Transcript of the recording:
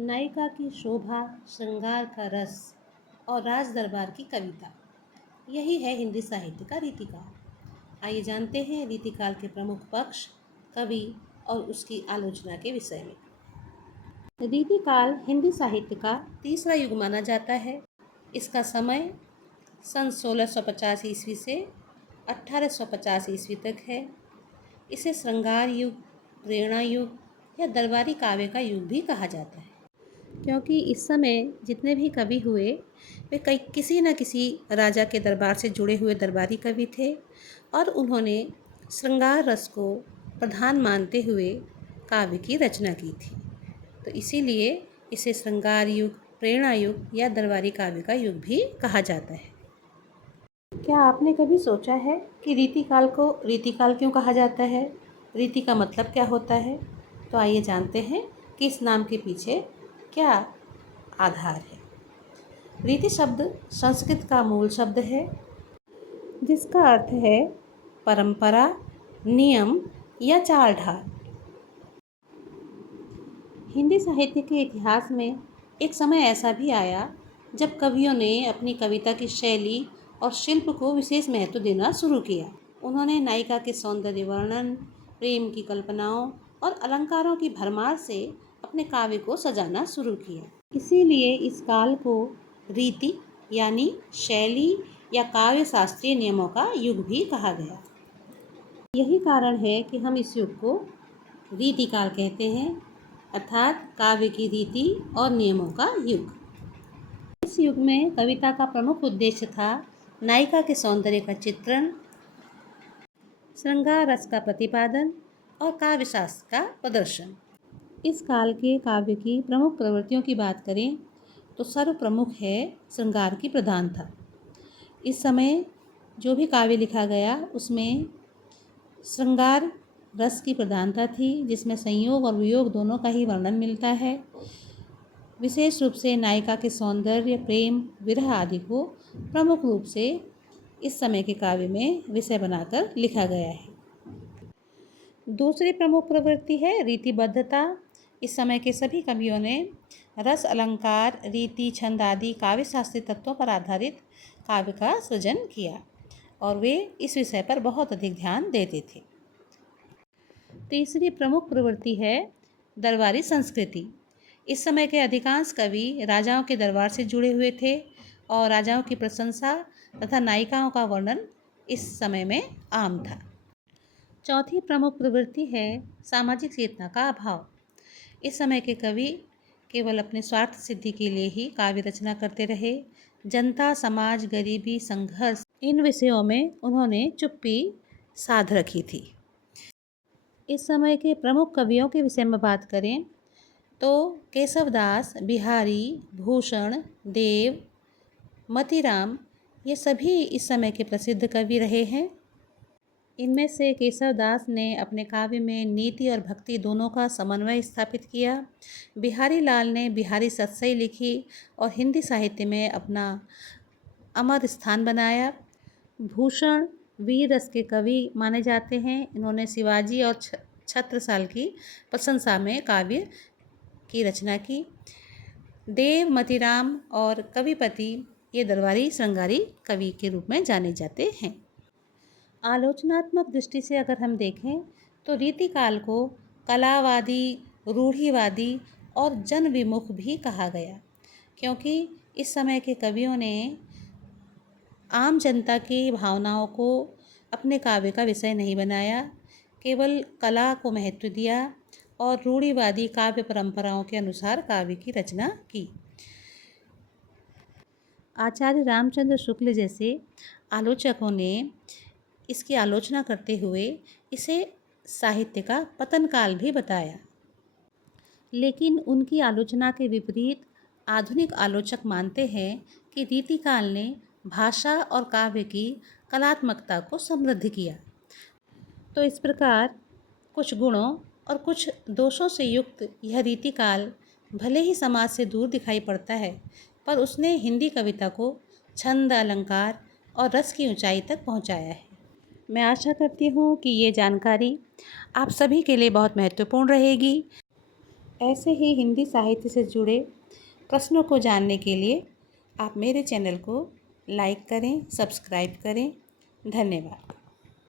नायिका की शोभा, श्रृंगार का रस और राज दरबार की कविता, यही है हिंदी साहित्य का रीतिकाल। आइए जानते हैं रीतिकाल के प्रमुख पक्ष, कवि और उसकी आलोचना के विषय में। रीतिकाल हिंदी साहित्य का तीसरा युग माना जाता है। इसका समय सन 1650 ईस्वी से 1850 ईस्वी तक है। इसे श्रृंगार युग, प्रेरणा युग या दरबारी काव्य का युग भी कहा जाता है, क्योंकि इस समय जितने भी कवि हुए वे किसी न किसी राजा के दरबार से जुड़े हुए दरबारी कवि थे और उन्होंने श्रृंगार रस को प्रधान मानते हुए काव्य की रचना की थी। तो इसीलिए इसे श्रृंगार युग, प्रेरणा युग या दरबारी काव्य का युग भी कहा जाता है। क्या आपने कभी सोचा है कि रीतिकाल को रीतिकाल क्यों कहा जाता है? रीति का मतलब क्या होता है? तो आइए जानते हैं कि इस नाम के पीछे क्या आधार है। रीति शब्द संस्कृत का मूल शब्द है, जिसका अर्थ है परंपरा, नियम या चाल ढाल। हिंदी साहित्य के इतिहास में एक समय ऐसा भी आया जब कवियों ने अपनी कविता की शैली और शिल्प को विशेष महत्व देना शुरू किया। उन्होंने नायिका के सौंदर्य वर्णन, प्रेम की कल्पनाओं और अलंकारों की भरमार से अपने काव्य को सजाना शुरू किया। इसीलिए इस काल को रीति यानी शैली या काव्य शास्त्रीय नियमों का युग भी कहा गया। यही कारण है कि हम इस युग को रीतिकाल कहते हैं, अर्थात काव्य की रीति और नियमों का युग। इस युग में कविता का प्रमुख उद्देश्य था नायिका के सौंदर्य का चित्रण, श्रृंगार रस का प्रतिपादन और काव्य शास्त्र का प्रदर्शन। इस काल के काव्य की प्रमुख प्रवृत्तियों की बात करें तो सर्व प्रमुख है श्रृंगार की प्रधानता। इस समय जो भी काव्य लिखा गया उसमें श्रृंगार रस की प्रधानता थी, जिसमें संयोग और वियोग दोनों का ही वर्णन मिलता है। विशेष रूप से नायिका के सौंदर्य, प्रेम, विरह आदि को प्रमुख रूप से इस समय के काव्य में विषय बनाकर लिखा गया है। दूसरी प्रमुख प्रवृत्ति है रीतिबद्धता। इस समय के सभी कवियों ने रस, अलंकार, रीति, छंद आदि काव्य शास्त्रीय तत्वों पर आधारित काव्य का सृजन किया और वे इस विषय पर बहुत अधिक ध्यान देते थे। तीसरी प्रमुख प्रवृत्ति है दरबारी संस्कृति। इस समय के अधिकांश कवि राजाओं के दरबार से जुड़े हुए थे और राजाओं की प्रशंसा तथा नायिकाओं का वर्णन इस समय में आम था। चौथी प्रमुख प्रवृत्ति है सामाजिक चेतना का अभाव। इस समय के कवि केवल अपने स्वार्थ सिद्धि के लिए ही काव्य रचना करते रहे। जनता, समाज, गरीबी, संघर्ष, इन विषयों में उन्होंने चुप्पी साध रखी थी। इस समय के प्रमुख कवियों के विषय में बात करें तो केशवदास, बिहारी, भूषण, देव, मतीराम, ये सभी इस समय के प्रसिद्ध कवि रहे हैं। इनमें से केशवदास ने अपने काव्य में नीति और भक्ति दोनों का समन्वय स्थापित किया। बिहारी लाल ने बिहारी सतसई लिखी और हिंदी साहित्य में अपना अमर स्थान बनाया। भूषण वीर रस के कवि माने जाते हैं। इन्होंने शिवाजी और छत्रसाल की प्रशंसा में काव्य की रचना की। देव, मतीराम और कविपति ये दरबारी श्रृंगारी कवि के रूप में जाने जाते हैं। आलोचनात्मक दृष्टि से अगर हम देखें तो रीतिकाल को कलावादी, रूढ़िवादी और जनविमुख भी कहा गया, क्योंकि इस समय के कवियों ने आम जनता की भावनाओं को अपने काव्य का विषय नहीं बनाया, केवल कला को महत्व दिया और रूढ़िवादी काव्य परंपराओं के अनुसार काव्य की रचना की। आचार्य रामचंद्र शुक्ल जैसे आलोचकों ने इसकी आलोचना करते हुए इसे साहित्य का पतन काल भी बताया। लेकिन उनकी आलोचना के विपरीत आधुनिक आलोचक मानते हैं कि रीतिकाल ने भाषा और काव्य की कलात्मकता को समृद्ध किया। तो इस प्रकार कुछ गुणों और कुछ दोषों से युक्त यह रीतिकाल भले ही समाज से दूर दिखाई पड़ता है, पर उसने हिंदी कविता को छंद, अलंकार और रस की ऊंचाई तक पहुंचाया है। मैं आशा करती हूँ कि ये जानकारी आप सभी के लिए बहुत महत्वपूर्ण रहेगी। ऐसे ही हिंदी साहित्य से जुड़े प्रश्नों को जानने के लिए आप मेरे चैनल को लाइक करें, सब्सक्राइब करें। धन्यवाद।